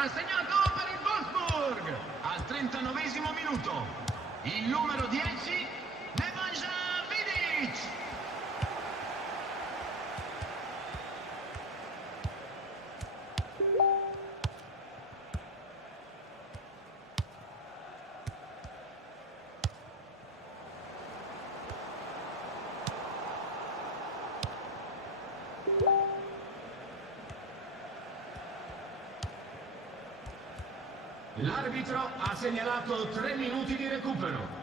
Ha segnato per il Wolfsburg al 39esimo minuto. Il numero 10, Vinh. L'arbitro ha segnalato 3 minuti di recupero.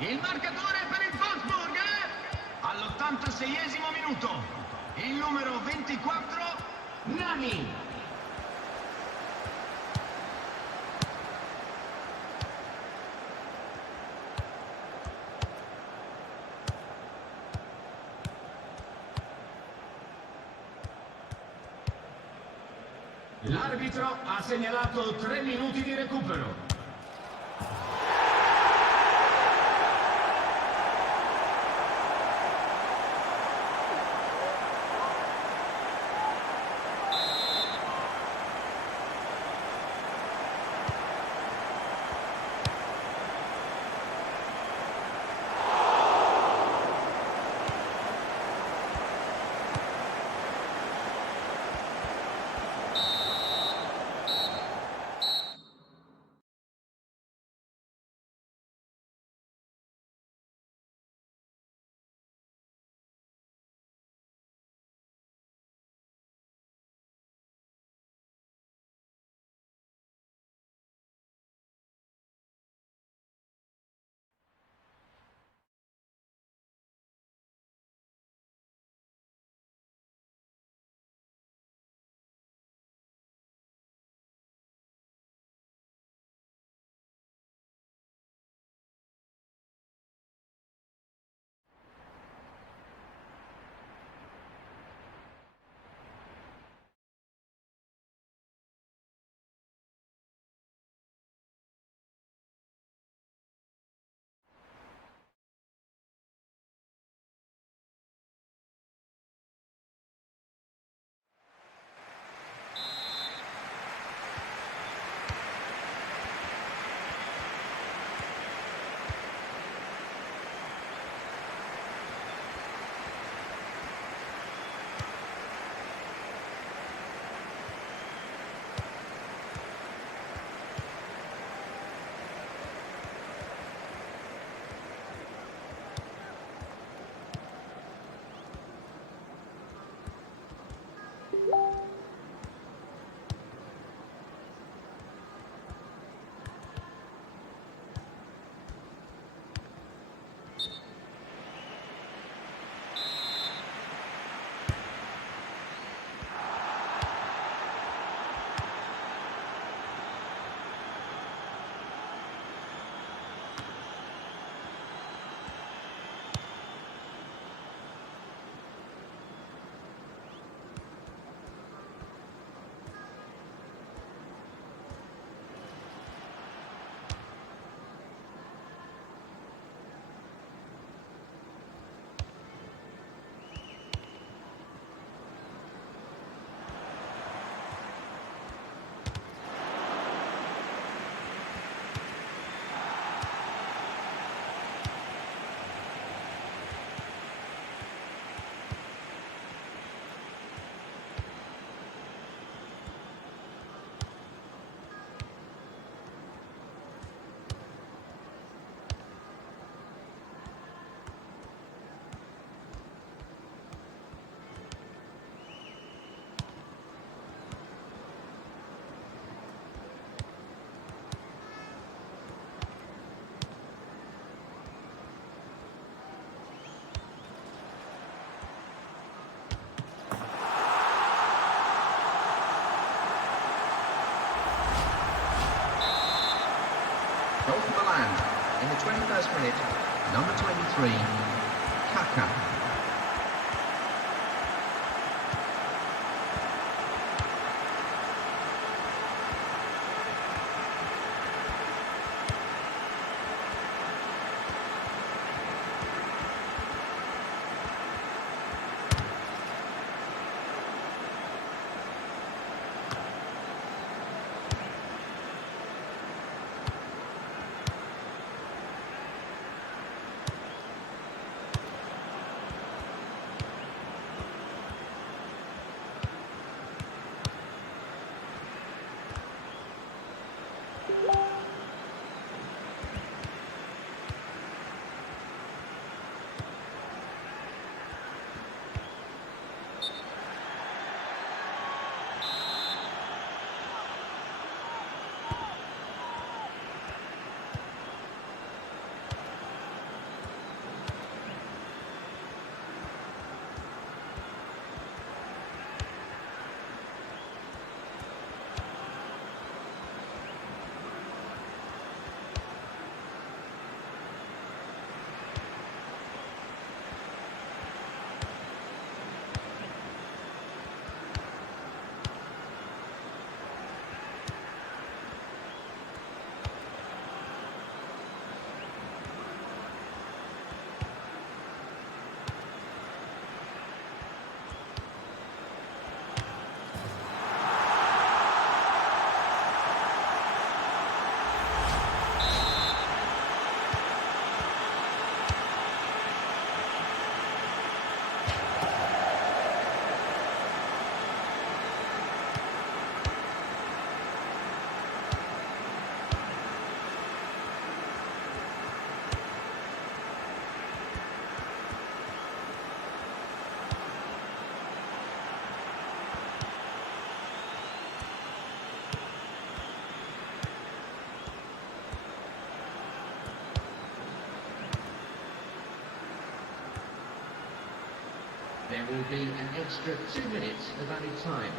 Il marcatore per il Wolfsburg, all'86esimo minuto, il numero 24, Nani. L'arbitro ha segnalato 3 minuti di recupero. Goal for Milan. In the 21st minute, number 23, Kaka. There will be an extra 2 minutes of added time.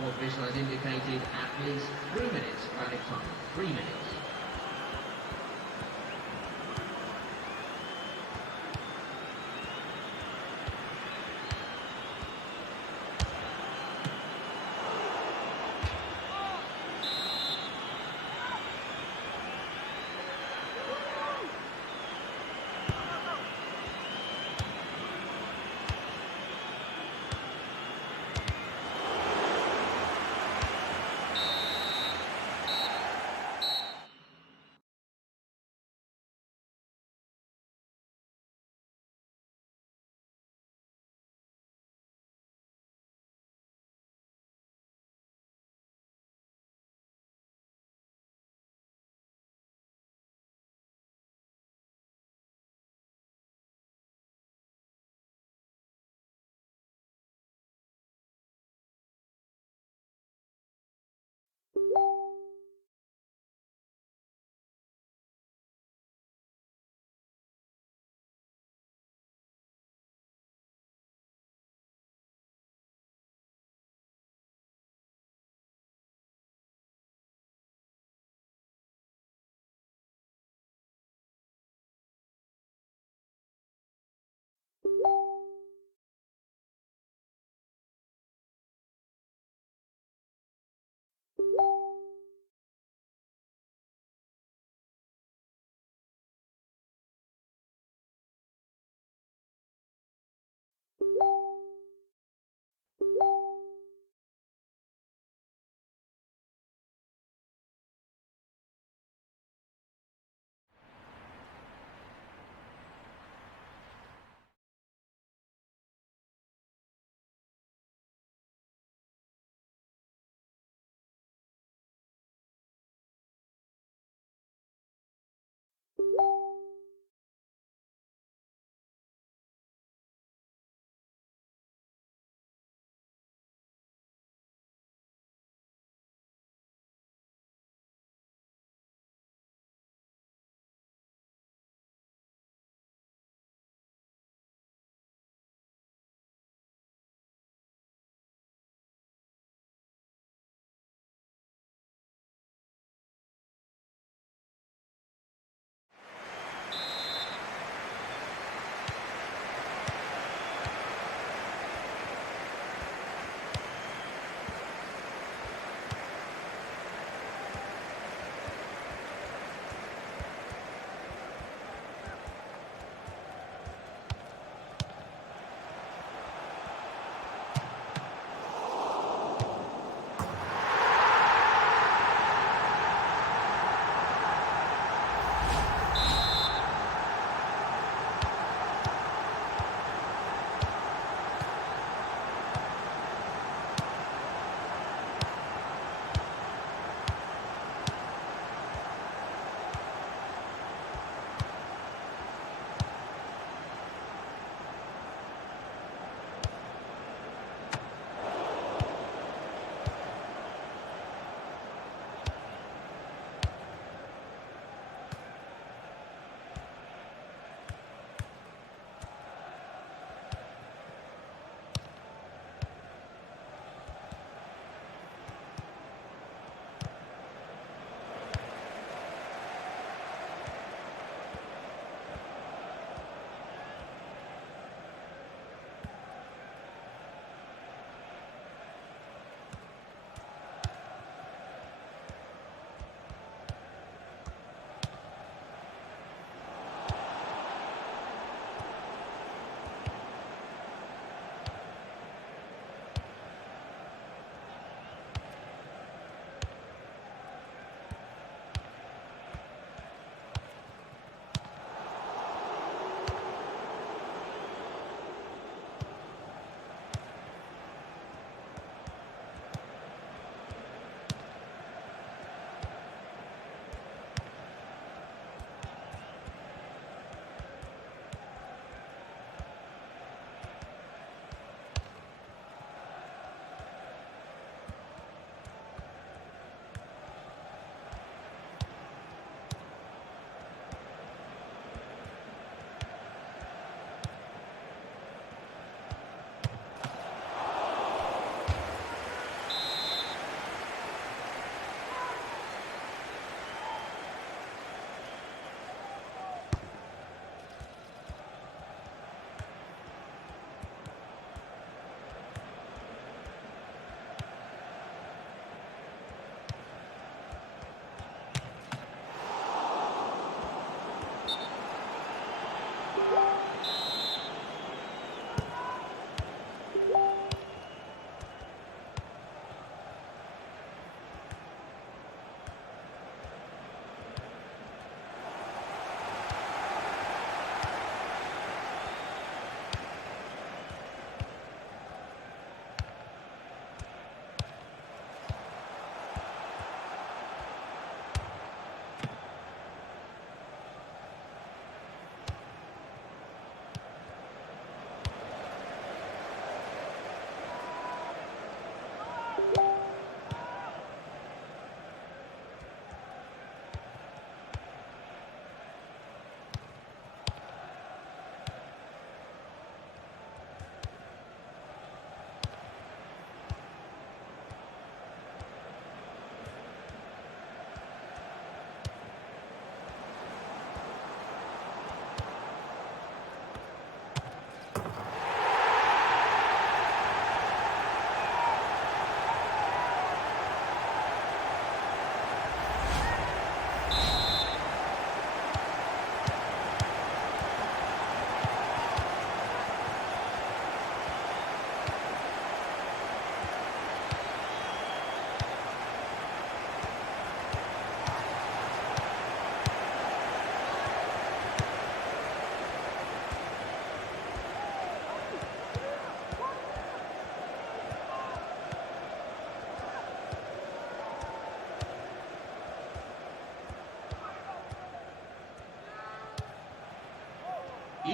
Fourth official has indicated at least 3 minutes of added time. 3 minutes.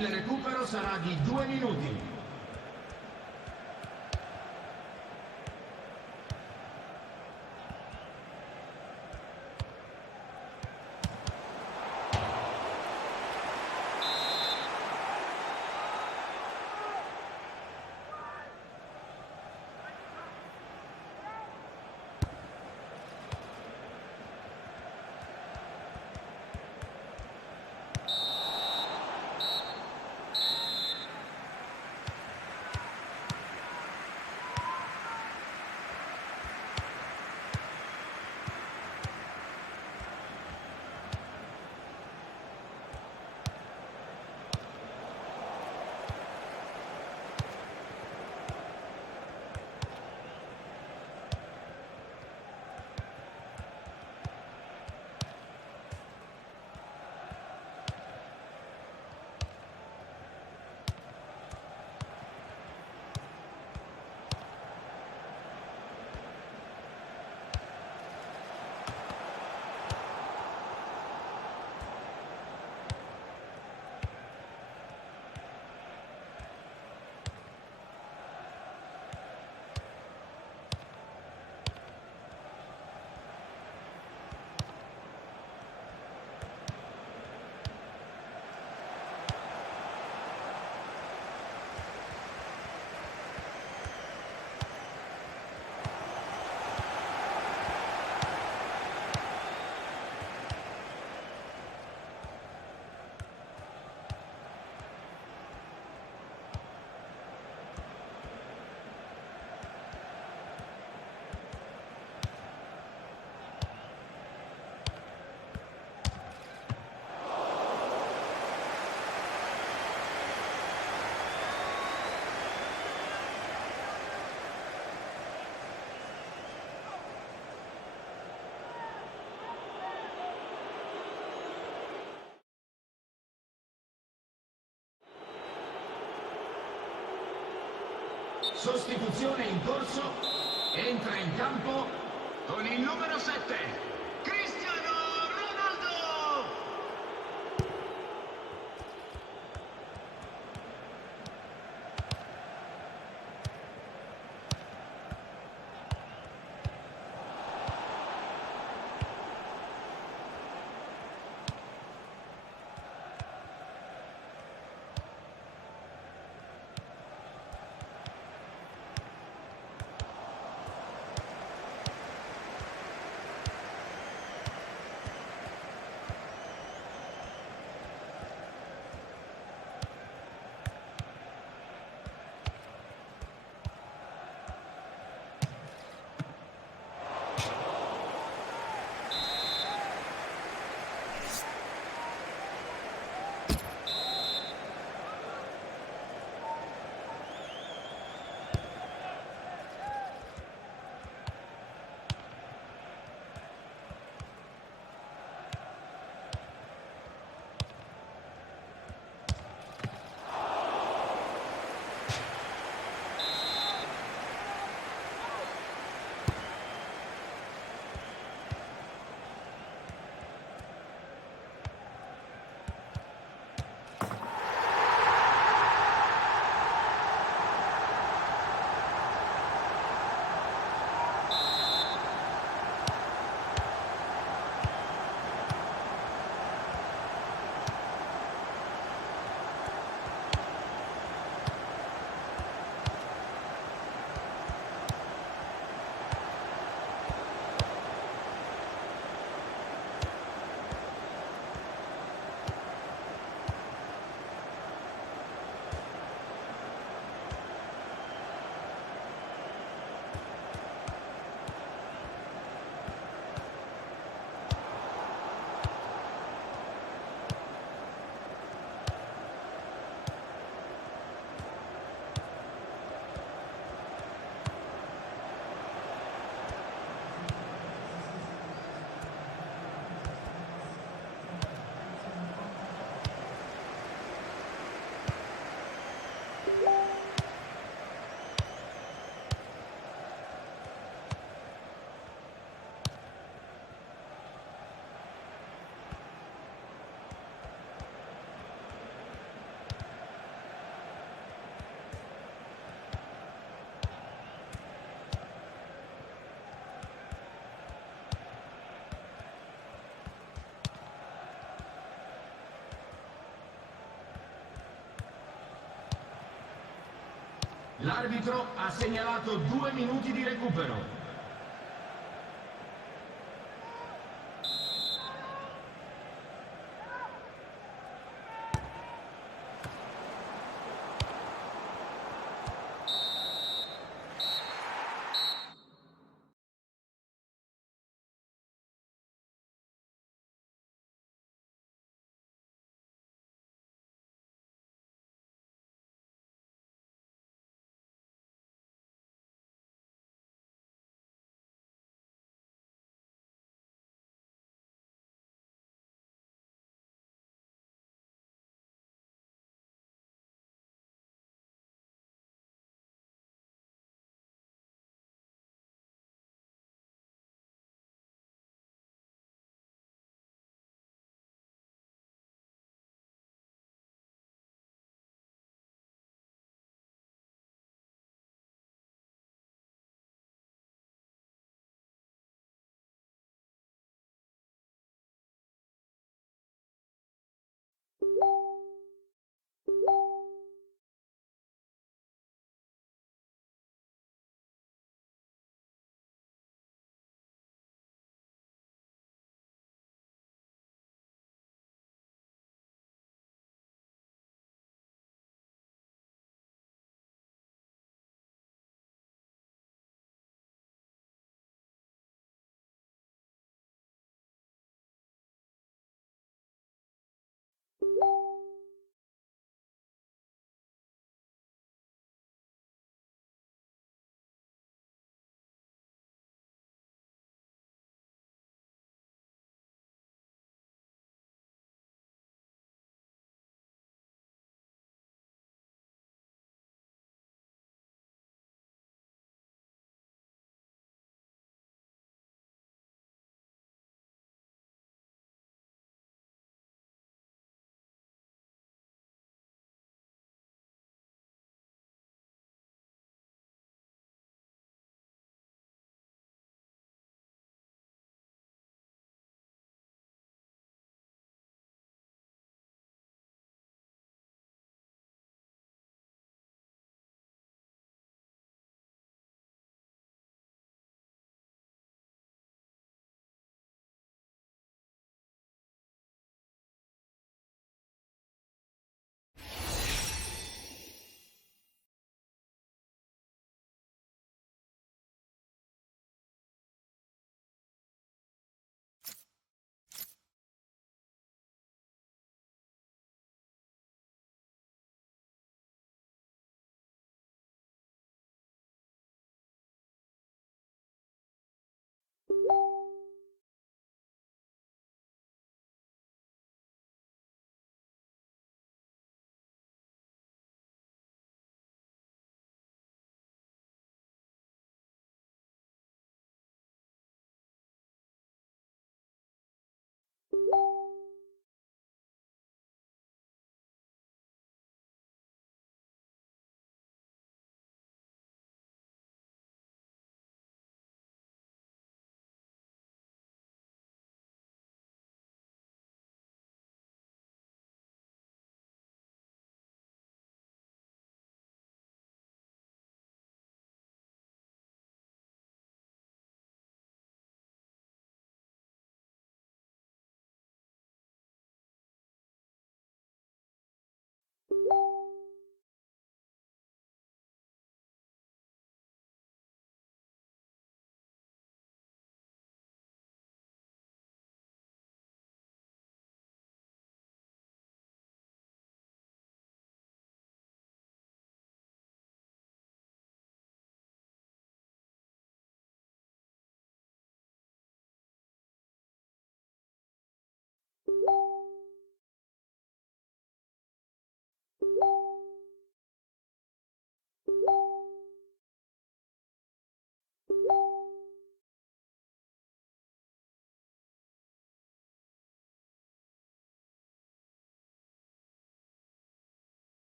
Il recupero sarà di 2 minuti. Sostituzione in corso, entra in campo con il numero 7, Cristiano Ronaldo! L'arbitro ha segnalato 2 minuti di recupero.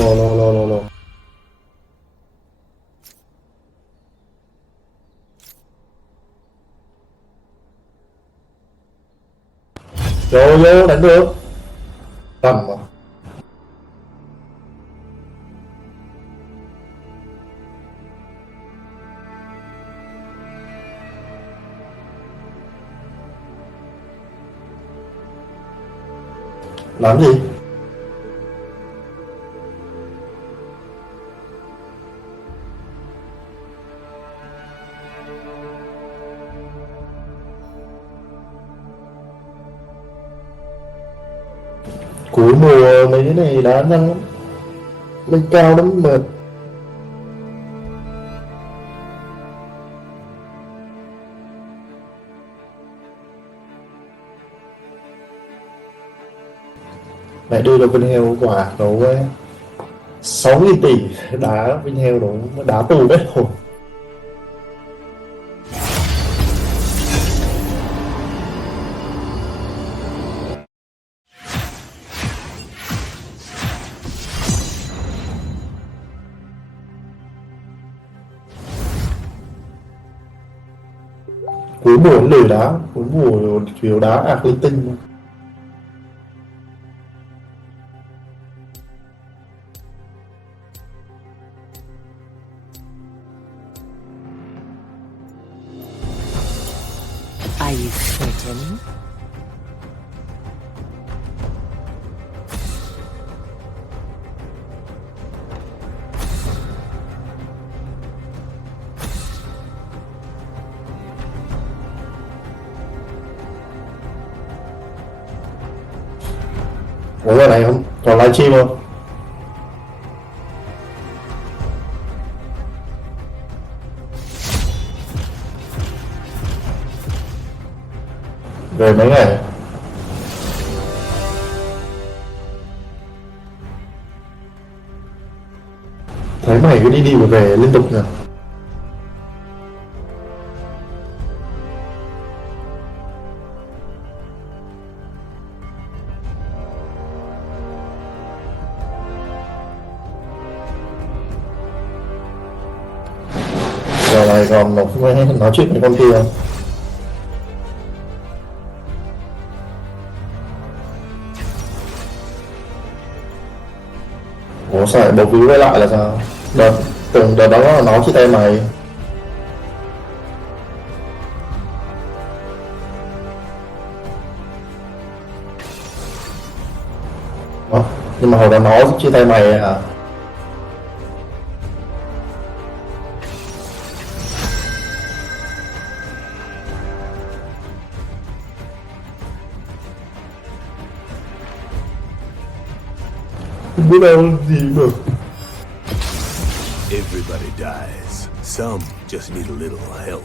Lô. Vô đánh được. Tầm mà. Làm gì? Cuối mùa mấy cái này đá nhanh lắm, lên cao lắm mệt. Mẹ đưa cho Vinh Heo quả đấu 6.000 tỷ đá Vinh Heo đấu đá tù đấy rồi. Cuối mùa lười đá, cuối mùa chủ yếu đá ạc linh tinh. Are you certain? Có giờ này không? Còn livestream không? Về mấy ngày? Thấy mày cứ đi về liên tục nhỉ? Giờ này còn nói chuyện với con kia không? Ủa sao lại bầu víu quay lại là sao? Tưởng đợt đó là nó chia tay mày. Ủa? Nhưng mà hồi đó nó chia tay mày à? Không biết đâu gì được. Everybody dies. Some just need a little help.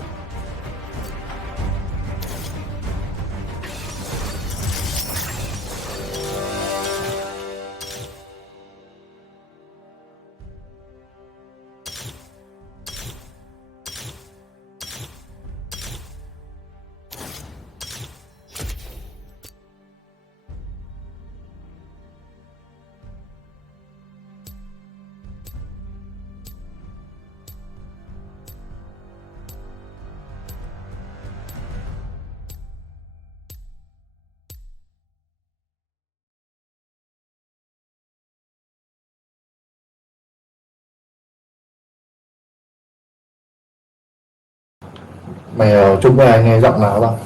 Mày ở chung với ai nghe giọng nào đâu?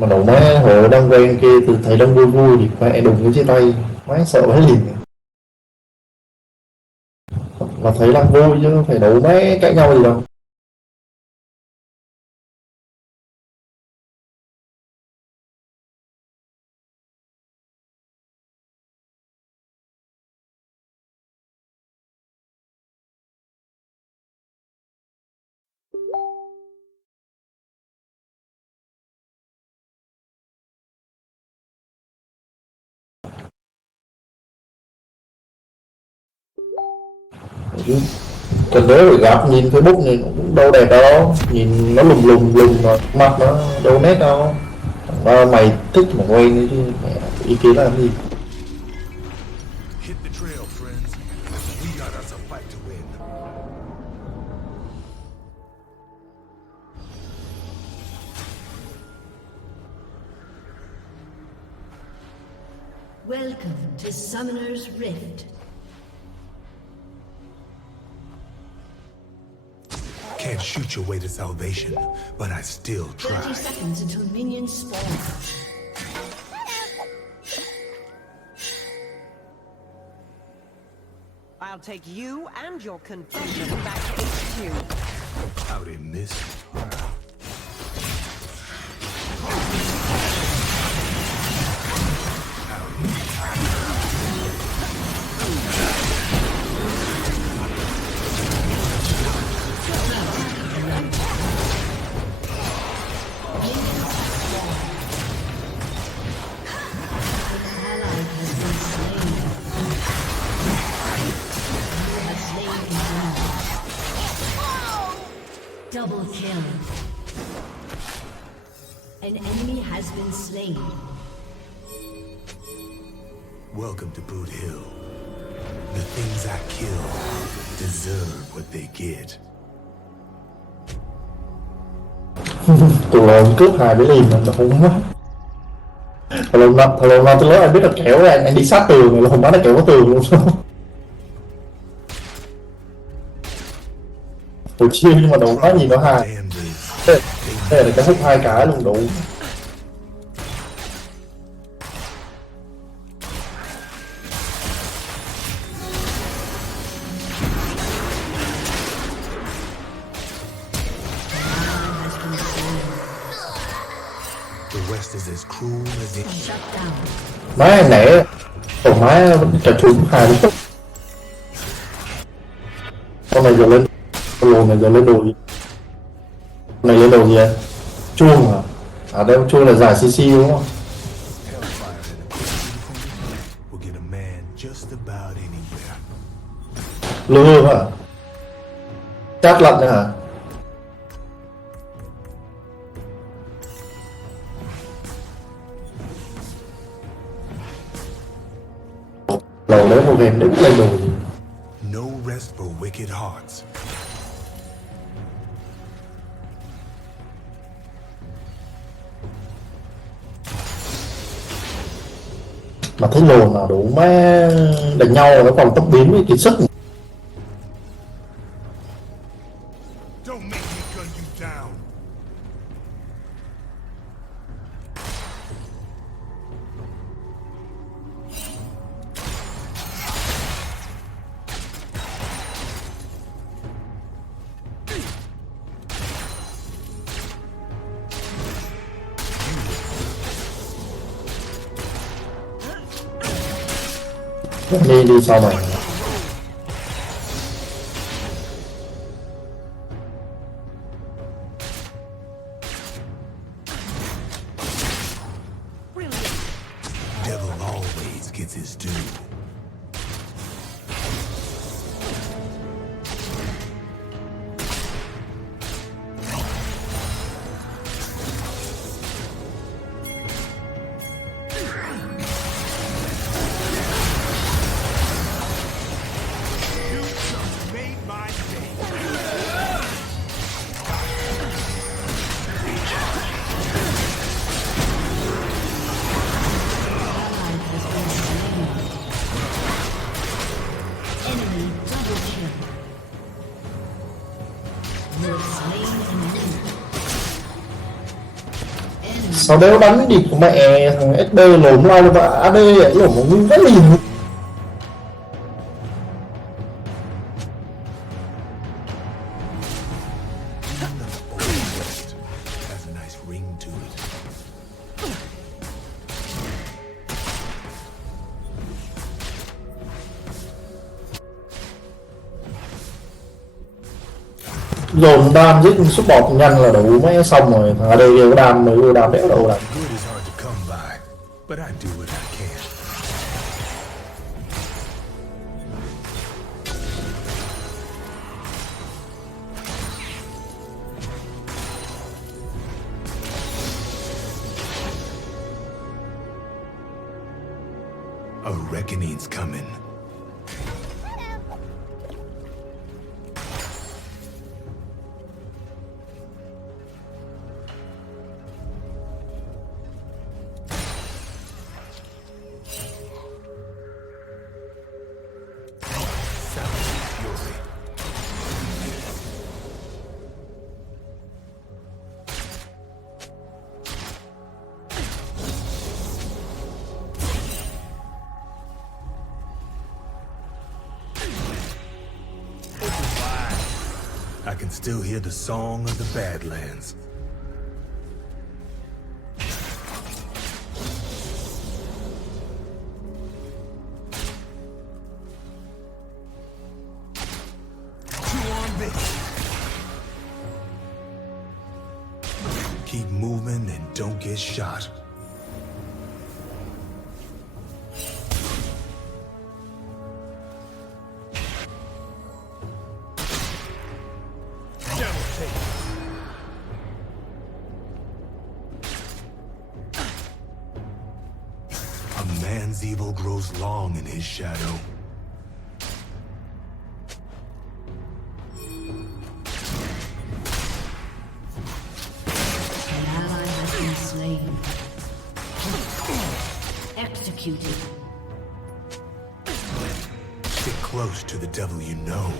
Mà nổ má hộ đang quen kia từ thấy đang vui vui thì mẹ đụng cái chia tay, má sợ quá liền. Mà thấy đang vui chứ không phải nổ má cãi nhau gì đâu. Còn nếu phải gặp nhìn Facebook thì cũng đâu đẹp đâu, nhìn nó lùng lùng lùng rồi mặt nó đâu nét đâu. Mà mày thích mà quay nữa chứ mẹ ý kiến làm gì. Hit the trail, friends. We got us a fight to win. Welcome to Summoner's Rift. Can't shoot your way to salvation, but I still 30 try. seconds until minions spawn. I'll take you and your confusion back to HQ. Out in this. Double kill. An enemy has been slain. Welcome to Boot Hill. The things I kill deserve what they get. Tụi lồn cướp hai cái liền mà không quá. Thằng lồn tôi nói anh biết là kéo anh đi sát tường rồi lồn bắn nó kéo có tường luôn sao. Hồi chiêu nhưng mà đủ quá nhìn nó hai. Đây là cái hút hai cái luôn đủ. The West is as cruel as it. Shut down. Má anh nẻ. Còn má trả thùng hai lúc. Con này giờ lên. Con lồn này giờ lên đồ gì? Con này lên đồ gì anh? Chuông à? À đây chuông là giải CC đúng không? Will get a man just about anywhere. Lương hả? Chát lận nữa hả? Lầu đấy một game đứng lên đồ gì? No rest for wicked hearts. Mà thấy lồn nào đủ má đánh nhau nó còn tốc biến với cái sức. Don't make me gun you down. Đi sau mày. Devil always gets his due. You just made my day. Sao đéo đánh địt của mẹ thằng SD lồm lao và AD vậy lồm một nguyên rất liền. Has a nice ring to it. Dồn đam giết support nhanh là đủ mấy xong rồi, thằng AD kêu đam mới vô đam đéo đâu làm. Good is hard to come by, but I do what I can. A reckoning's coming. I can still hear the song of the Badlands. Keep moving and don't get shot. A man's evil grows long in his shadow. An ally has been slain. Executed. Stick close to the devil you know.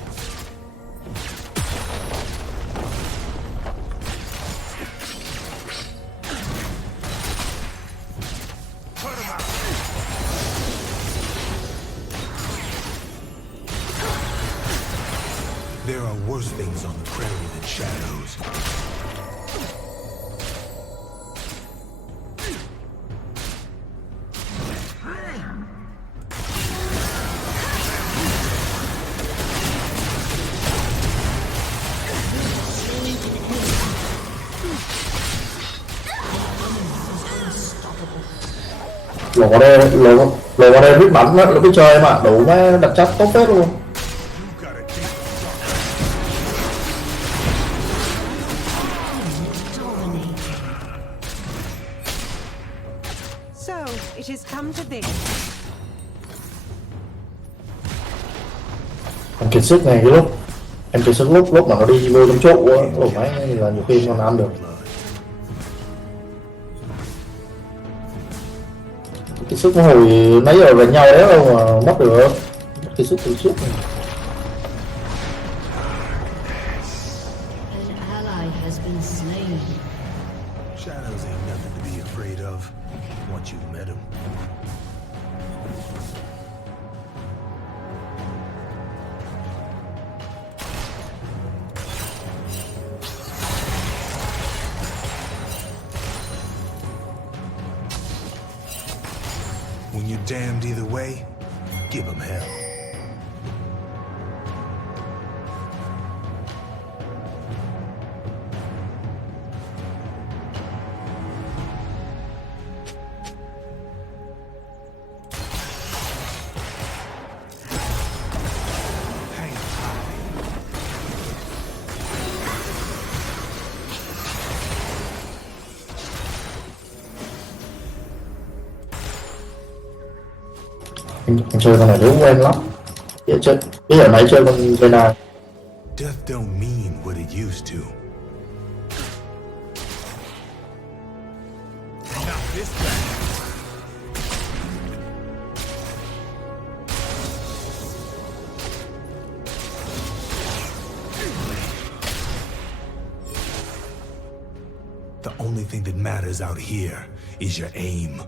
There are worse things on the prairie than shadows. Lột vào đây biết bắn đó, nó biết chơi em ạ, đủ mấy đặc chất tốt phết luôn. So, it has come to this. Em kiệt sức này cái lúc mà nó đi vô trong trụ á, lột máy là nhiều khi còn ăn được. Cái sức nó hồi nãy giờ gần nhau đấy đâu mà mất được. Cái sức từ trước này. An ally has been slain. Shadows ain't nothing to be afraid of once you've met them. When you're damned either way, give them hell. Hang tight. Anh chơi con này đúng quen lắm. Bây giờ nãy chơi con bên này. Death don't mean what it used to. Not this time. The only thing that matters out here is your aim.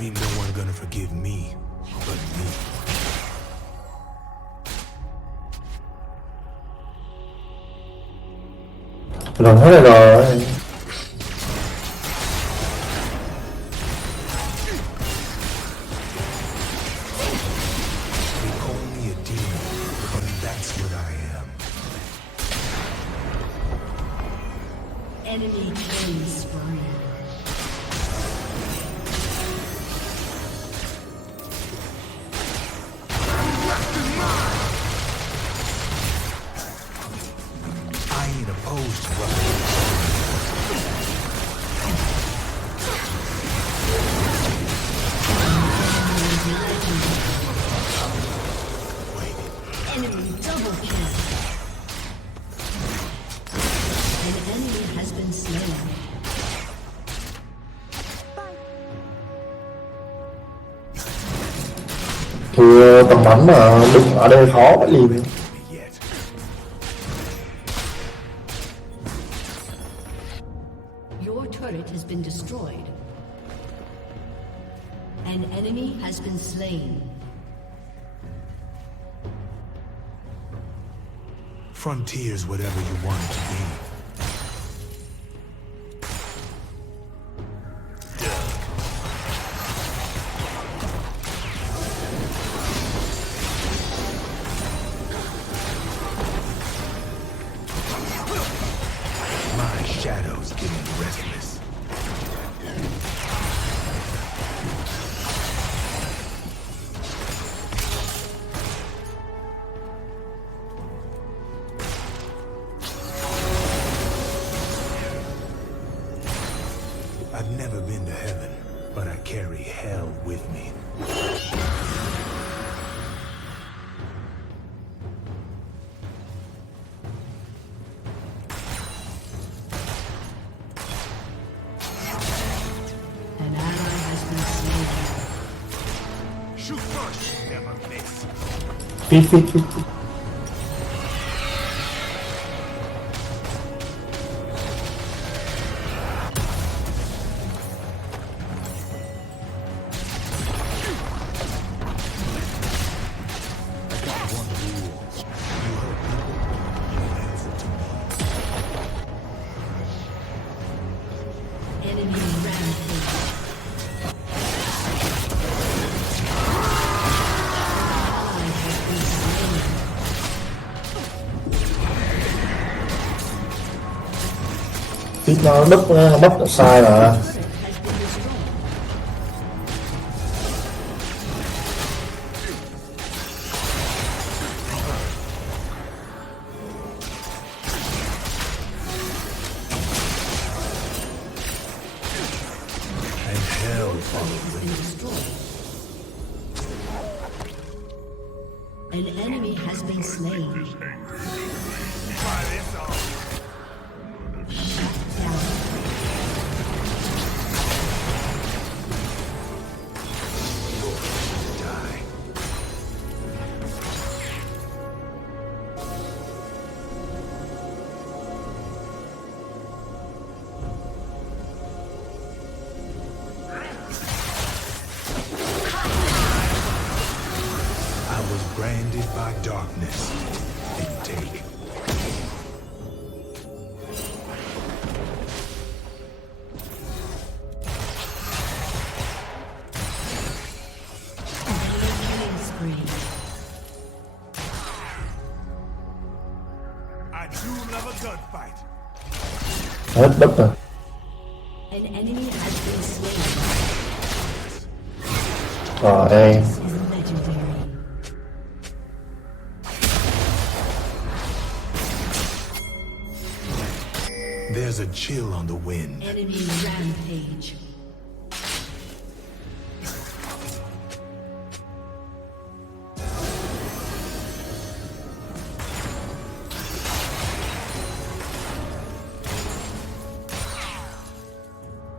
Ain't no one gonna forgive me but me. Lần hết rồi. They call me a demon, but that's what I am. Enemy killing spree. I ain't opposed to what Enemy double kill. An enemy has been slain. Thua tầm bắn mà đụng ở đây khó phải liền. me yet. Your turret has been destroyed. An enemy has been slain. Frontier's whatever you want it to be. My shadow's getting restless. I've never been to heaven, but I carry hell with me. An ally has been slain. Shoot first, never miss. Phi. I got one rule. You hurt people, you answer to me. Enemy rampage. Ally has been slain. Phi nó mất sai mà. Turret has been destroyed. And hell follows Has with been it. destroyed. An enemy has been slain. Shut down. Die. I was branded by darkness. Didn't take. Killing spree. I do love a gunfight. Hết đất rồi. An enemy has been slain. Rồi em. This is legendary. There's a chill on the wind. Enemy rampage.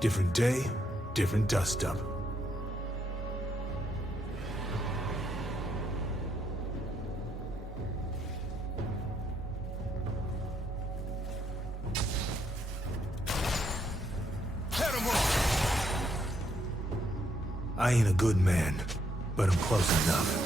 Different day, different dust up. I ain't a good man, but I'm close enough.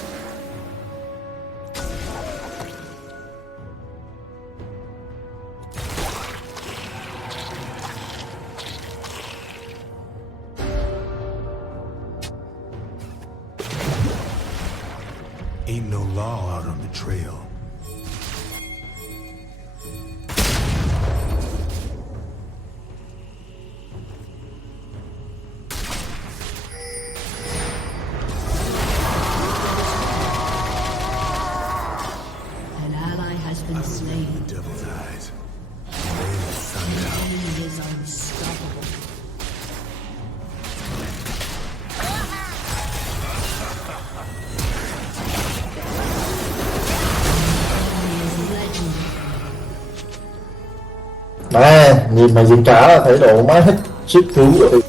Ain't no law out on the trail. An ally has been slain. The devil's eyes. There's sundown. Enemy is unstoppable. Nè, nhìn mày dính cá là thấy độ má hết sức cứu rồi.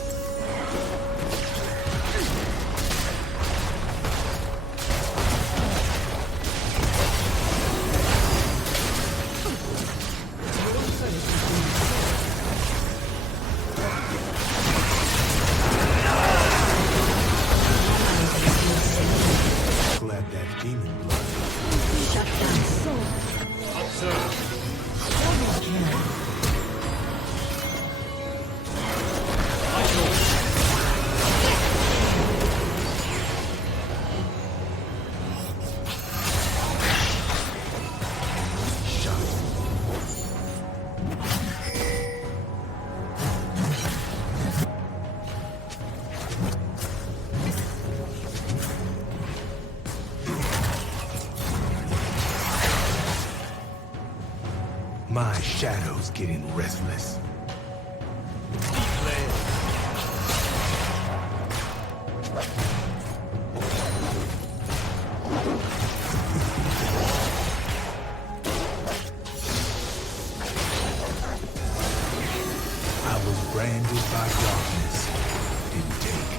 Glad that demon blood. Shut down. Double kill. My shadow's getting restless. I was branded by darkness. Didn't take.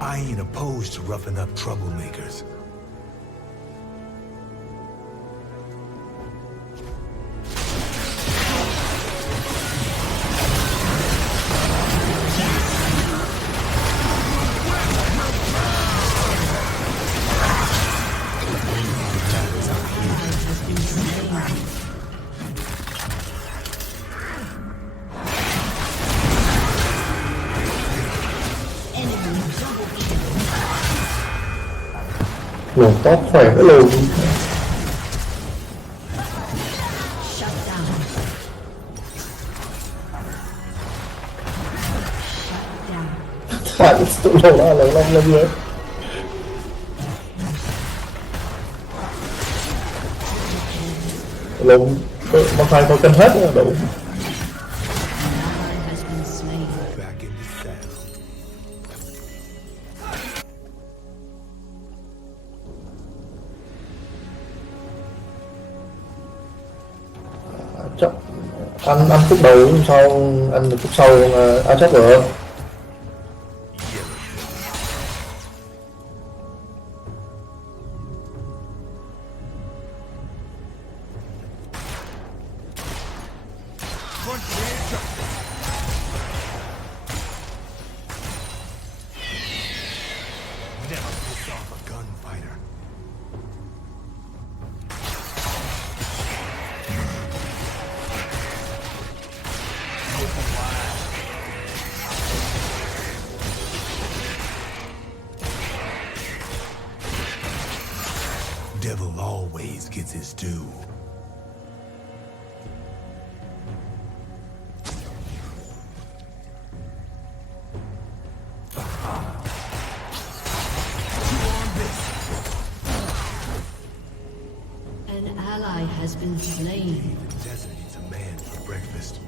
I ain't opposed to roughing up troublemakers. Luồng tóc khỏe cái luồng. Shut down. Shut down. Thả cái tụi đầu ra là long lên dưới. Luồng mà phải có cân hết là đủ. An ally has been slain. Back in the saddle. Chắc ăn phút đầu sau ăn phút sau chắc được. Never piss off a gunfighter. Devil always gets his due. An ally has been slain. The desert eats a man for breakfast.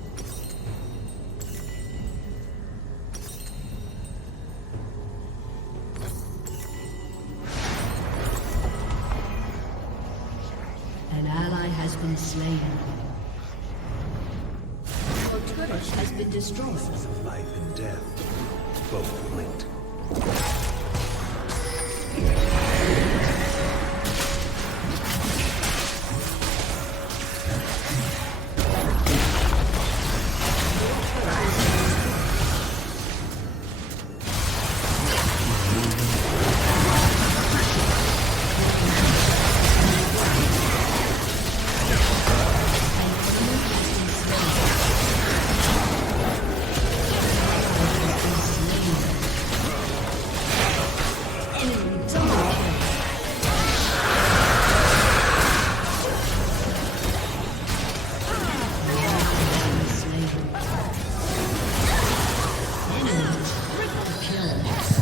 slain. Your turret has been destroyed. Of life and death, both linked.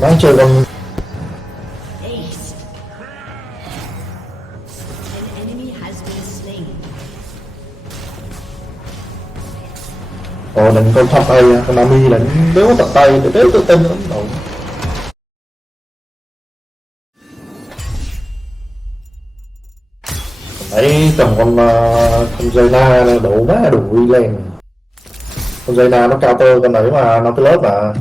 Đáng chơi con Ace. An enemy has been slain. đánh con top tay, con Nami đánh nếu tận tay thì rất tự tin lắm đâu. Đấy cầm con Jaina đủ má đủ uy lên. Con Jaina nó cao tơ con đấy mà nó cái lớp mà.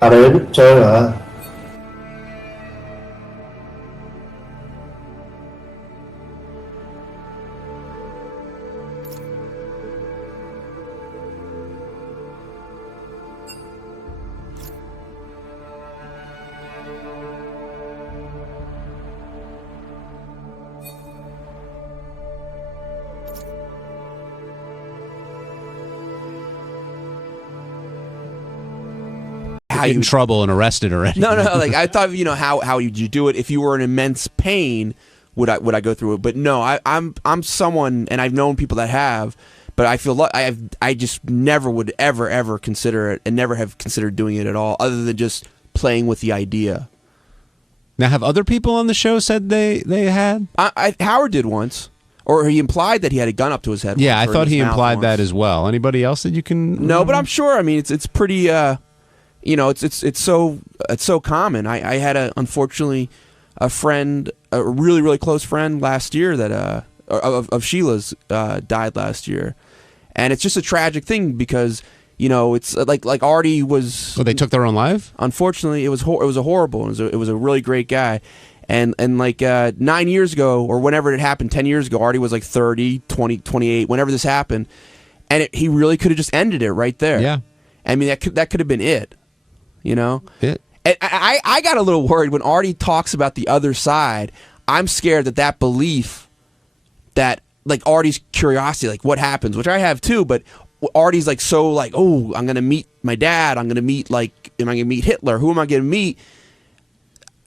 À đấy biết chơi mà. In trouble and arrested already. No, like I thought, how you do it if you were in immense pain. Would I go through it? But no, I'm someone, and I've known people that have, but I feel I just never would ever consider it, and never have considered doing it at all, other than just playing with the idea. Now, have other people on the show said they had? Howard did once, or he implied that he had a gun up to his head. Yeah, I once, or thought in he his mouth implied once. that as well. Anybody else that you can? No, but I'm sure. I mean, it's pretty. It's so common. I had unfortunately a friend, a really close friend last year that of Sheila's died last year, and it's just a tragic thing because it's like Artie was. Oh, they took their own life? Unfortunately, it was a horrible. It was a really great guy, and like 9 years ago or whenever it happened, 10 years ago, Artie was like 30, 20, 28. Whenever this happened, and he really could have just ended it right there. Yeah, I mean that could have been it. It. And I got a little worried when Artie talks about the other side. I'm scared that belief, that like Artie's curiosity, like what happens, which I have too, but Artie's like so like, oh, I'm gonna meet my dad. I'm gonna meet am I gonna meet Hitler? Who am I gonna meet?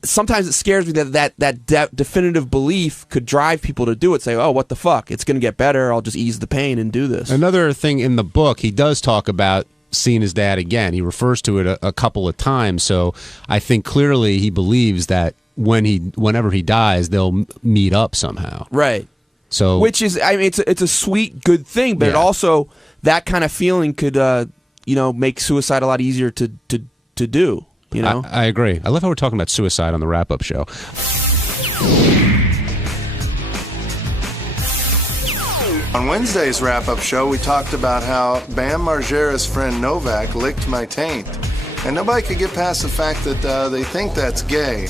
Sometimes it scares me that definitive belief could drive people to do it. Say, oh, what the fuck? It's gonna get better. I'll just ease the pain and do this. Another thing in the book, he does talk about seeing his dad again. He refers to it a couple of times, so I think clearly he believes that whenever he dies, they'll meet up somehow. Right. So, which is, I mean, it's a sweet, good thing, but it also, that kind of feeling could, make suicide a lot easier to do. I agree. I love how we're talking about suicide on the wrap-up show. On Wednesday's wrap-up show, we talked about how Bam Margera's friend Novak licked my taint. And nobody could get past the fact that they think that's gay.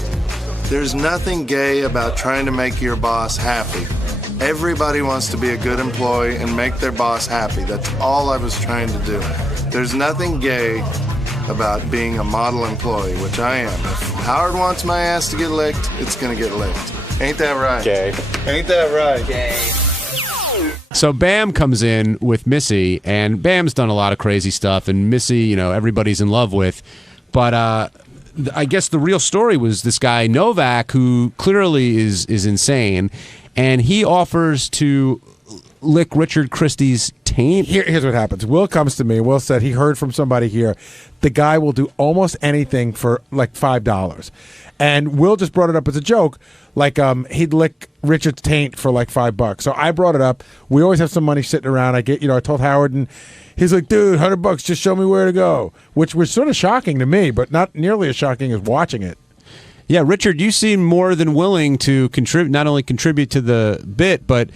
There's nothing gay about trying to make your boss happy. Everybody wants to be a good employee and make their boss happy. That's all I was trying to do. There's nothing gay about being a model employee, which I am. If Howard wants my ass to get licked, it's gonna get licked. Ain't that right? Gay. Ain't that right? Gay. So Bam comes in with Missy, and Bam's done a lot of crazy stuff, and Missy, everybody's in love with. But I guess the real story was this guy, Novak, who clearly is insane, and he offers to lick Richard Christie's taint? Here's what happens. Will comes to me. Will said he heard from somebody here. The guy will do almost anything for like $5. And Will just brought it up as a joke. Like he'd lick Richard's taint for like $5. So I brought it up. We always have some money sitting around. I told Howard, and he's like, dude, $100, just show me where to go. Which was sort of shocking to me, but not nearly as shocking as watching it. Yeah, Richard, you seem more than willing to not only contribute to the bit, but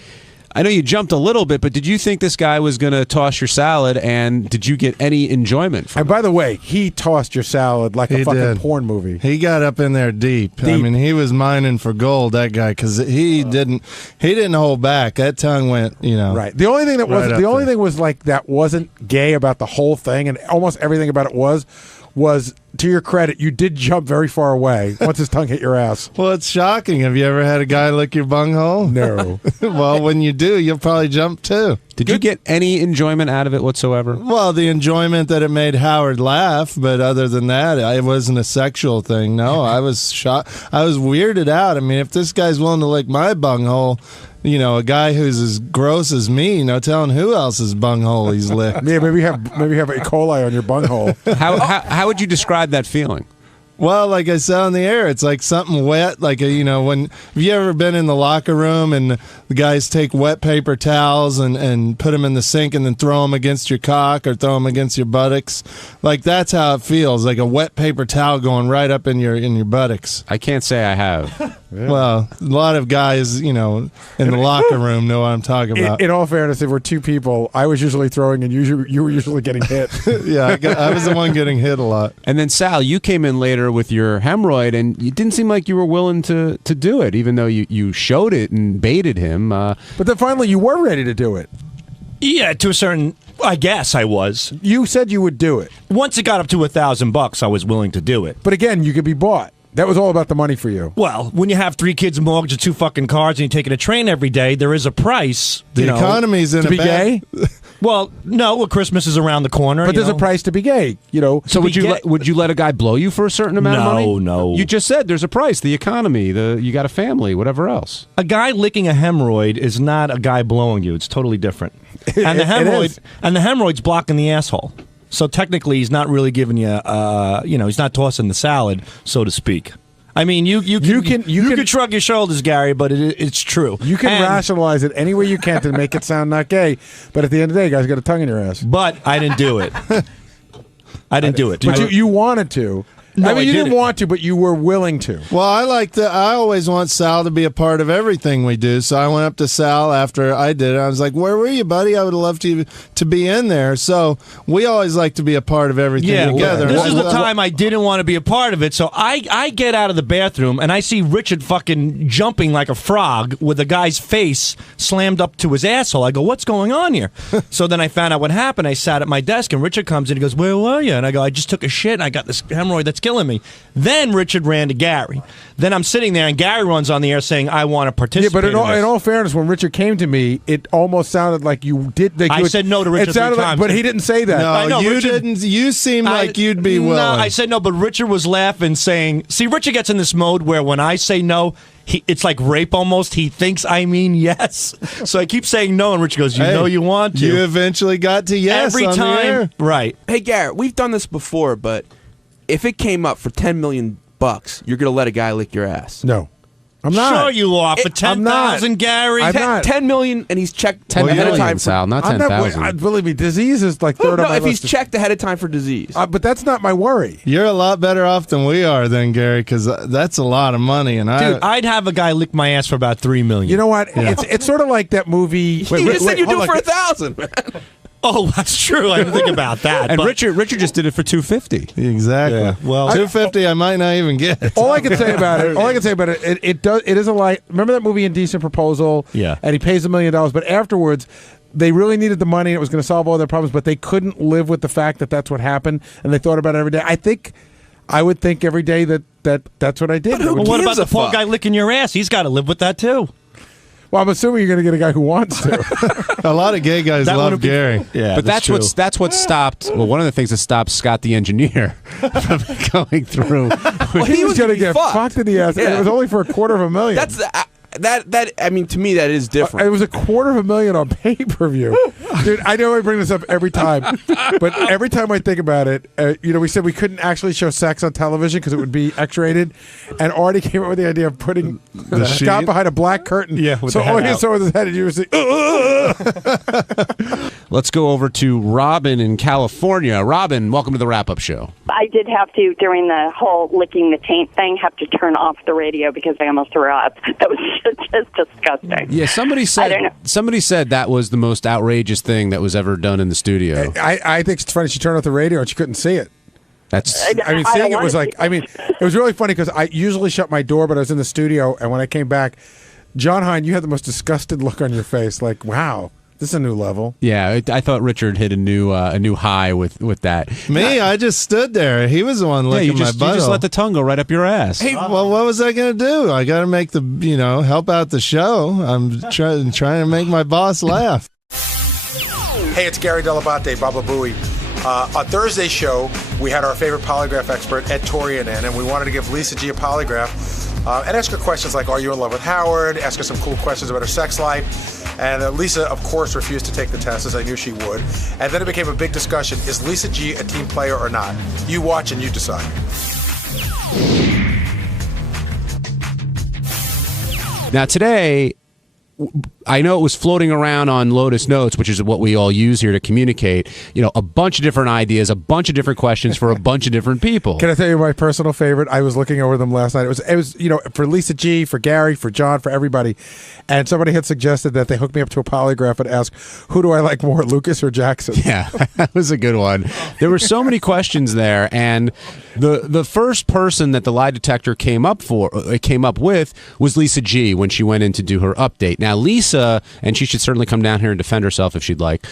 I know you jumped a little bit, but did you think this guy was going to toss your salad, and did you get any enjoyment from it? And by the way, he tossed your salad like a fucking porn movie. He got up in there deep. I mean, he was mining for gold, that guy, because he didn't hold back. That tongue went, right. The only thing that was like that wasn't gay about the whole thing, and almost everything about it was, to your credit, you did jump very far away once his tongue hit your ass. Well, it's shocking. Have you ever had a guy lick your bunghole? No. Well, when you do, you'll probably jump too. Did you get any enjoyment out of it whatsoever? Well, the enjoyment that it made Howard laugh, but other than that, it wasn't a sexual thing. No, I was shocked. I was weirded out. I mean, if this guy's willing to lick my bunghole, a guy who's as gross as me, no telling who else's bunghole he's licked. Yeah, maybe have E. coli on your bunghole. How would you describe that feeling? Well, like I said on the air, it's like something wet. Like, have you ever been in the locker room and the guys take wet paper towels and put them in the sink and then throw them against your cock or throw them against your buttocks? Like, that's how it feels, like a wet paper towel going right up in your buttocks. I can't say I have. Yeah. Well, a lot of guys, in the locker room know what I'm talking about. In all fairness, if we're two people, I was usually throwing and you were usually getting hit. Yeah, I was the one getting hit a lot. And then, Sal, you came in later with your hemorrhoid, and you didn't seem like you were willing to do it, even though you showed it and baited him. But then finally you were ready to do it. Yeah, to a certain... I guess I was. You said you would do it. Once it got up to $1,000, I was willing to do it. But again, you could be bought. That was all about the money for you. Well, when you have 3 kids, a mortgage, and 2 fucking cars, and you're taking a train every day, there is a price. The economy's in to be gay. Well, no. Christmas is around the corner. But there's a price to be gay. So would you let a guy blow you for a certain amount of money? No. You just said there's a price. The economy. You got a family. Whatever else. A guy licking a hemorrhoid is not a guy blowing you. It's totally different. And the hemorrhoid's blocking the asshole. So technically, he's not really giving you. He's not tossing the salad, so to speak. I mean, you can shrug your shoulders, Gary, but it's true. You can rationalize it any way you can to make it sound not gay, but at the end of the day, guys got a tongue in your ass. But I didn't do it. I didn't do it. But you wanted to. No, I mean, you didn't want to, but you were willing to. Well, I always want Sal to be a part of everything we do. So I went up to Sal after I did it. I was like, "Where were you, buddy? I would have loved to be in there." So we always like to be a part of everything together. This is the time I didn't want to be a part of it. So I get out of the bathroom and I see Richard fucking jumping like a frog with a guy's face slammed up to his asshole. I go, "What's going on here?" So then I found out what happened. I sat at my desk and Richard comes in and goes, "Where were you?" And I go, "I just took a shit and I got this hemorrhoid that's killing me." Then Richard ran to Gary. Then I'm sitting there and Gary runs on the air saying, "I want to participate." Yeah, but in all fairness, when Richard came to me, it almost sounded like you did. I said no to Richard 3 times. But he didn't say that. No, I know, you Richard, didn't. You seemed like you'd be willing. No, I said no, but Richard was laughing, saying, "See, Richard gets in this mode where when I say no, it's like rape almost. He thinks I mean yes." So I keep saying no, and Richard goes, "You know you want to." You eventually got to yes every on time, the air. right? Hey, Garrett, we've done this before, but if it came up for $10 million, you're gonna let a guy lick your ass? No, I'm not. Sure, you are for 10,000, Gary. I'm not. 10 million, and he's checked 10 ahead of million, time. Sal, not I'm 10,000. Believe me, disease is like third on my if list. he's checked ahead of time for disease. But that's not my worry. You're a lot better off than we are, then, Gary, because that's a lot of money. And Dude, I'd have a guy lick my ass for about $3 million. You know what? Yeah. It's sort of like that movie. You just said you do it for 1,000. Oh, that's true. I didn't think about that. And Richard just did it for $250. Exactly. Yeah, well, $250 I might not even get. All I can say about it, it is a lie. Remember that movie Indecent Proposal? Yeah. And he pays $1 million, but afterwards they really needed the money and it was going to solve all their problems, but they couldn't live with the fact that that's what happened, and they thought about it every day. I would think every day that that's what I did. But what about the poor fuck? guy licking your ass? He's got to live with that too. Well, I'm assuming you're going to get a guy who wants to. A lot of gay guys love Gary. Yeah, but that's what stopped. Well, one of the things that stopped Scott the engineer from going through. He was going to get fucked in the ass, and it was only for $250,000. That's that I mean, to me, that is different. It was $250,000 on pay-per-view. Dude, I know I bring this up every time, but every time I think about it, we said we couldn't actually show sex on television because it would be X-rated, and Artie came up with the idea of putting Scott behind a black curtain. Yeah, with so the head all you out. saw was his head, and you were saying, Let's go over to Robin in California. Robin, welcome to the wrap-up show. I did have to, during the whole licking the taint thing, have to turn off the radio because I almost threw up. That was just disgusting. Yeah, somebody said that was the most outrageous thing that was ever done in the studio. I think it's funny. She turned off the radio and she couldn't see it. That's. I mean, seeing it was like. I mean, it was really funny because I usually shut my door, but I was in the studio, and when I came back, John Hine, you had the most disgusted look on your face. Like, wow, this is a new level. Yeah, I thought Richard hit a new high with that. Me, I just stood there. He was the one licking my butt. You just let the tongue go right up your ass. Hey, well, what was I going to do? I got to make help out the show. I'm trying to make my boss laugh. Hey, it's Gary Delabate, Baba Booey. On Thursday's show, we had our favorite polygraph expert, Ed Torian, in, and we wanted to give Lisa G a polygraph and ask her questions like, are you in love with Howard? Ask her some cool questions about her sex life. And Lisa, of course, refused to take the test, as I knew she would. And then it became a big discussion. Is Lisa G a team player or not? You watch and you decide. Now, today, I know it was floating around on Lotus Notes, which is what we all use here to communicate, a bunch of different ideas, a bunch of different questions for a bunch of different people. Can I tell you my personal favorite? I was looking over them last night. It was for Lisa G, for Gary, for John, for everybody. And somebody had suggested that they hook me up to a polygraph and ask, who do I like more, Lucas or Jackson? Yeah, that was a good one. There were so many questions there, and the first person that the lie detector came up with was Lisa G when she went in to do her update. Now, Lisa, and she should certainly come down here and defend herself if she'd like,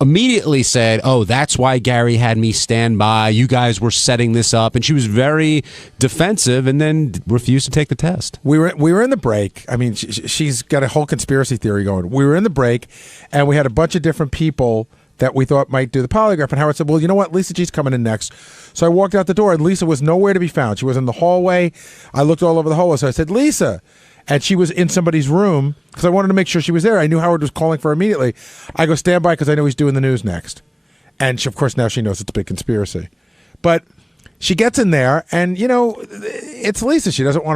immediately said, oh, that's why Gary had me stand by. You guys were setting this up. And she was very defensive and then refused to take the test. We were in the break. I mean, she's got a whole conspiracy theory going. We were in the break, and we had a bunch of different people that we thought might do the polygraph. And Howard said, well, you know what? Lisa G's coming in next. So I walked out the door, and Lisa was nowhere to be found. She was in the hallway. I looked all over the hallway. So I said, Lisa. And she was in somebody's room because I wanted to make sure she was there. I knew Howard was calling for her immediately. I go, stand by because I know he's doing the news next. And of course, now she knows it's a big conspiracy. But she gets in there, and, it's Lisa. She doesn't want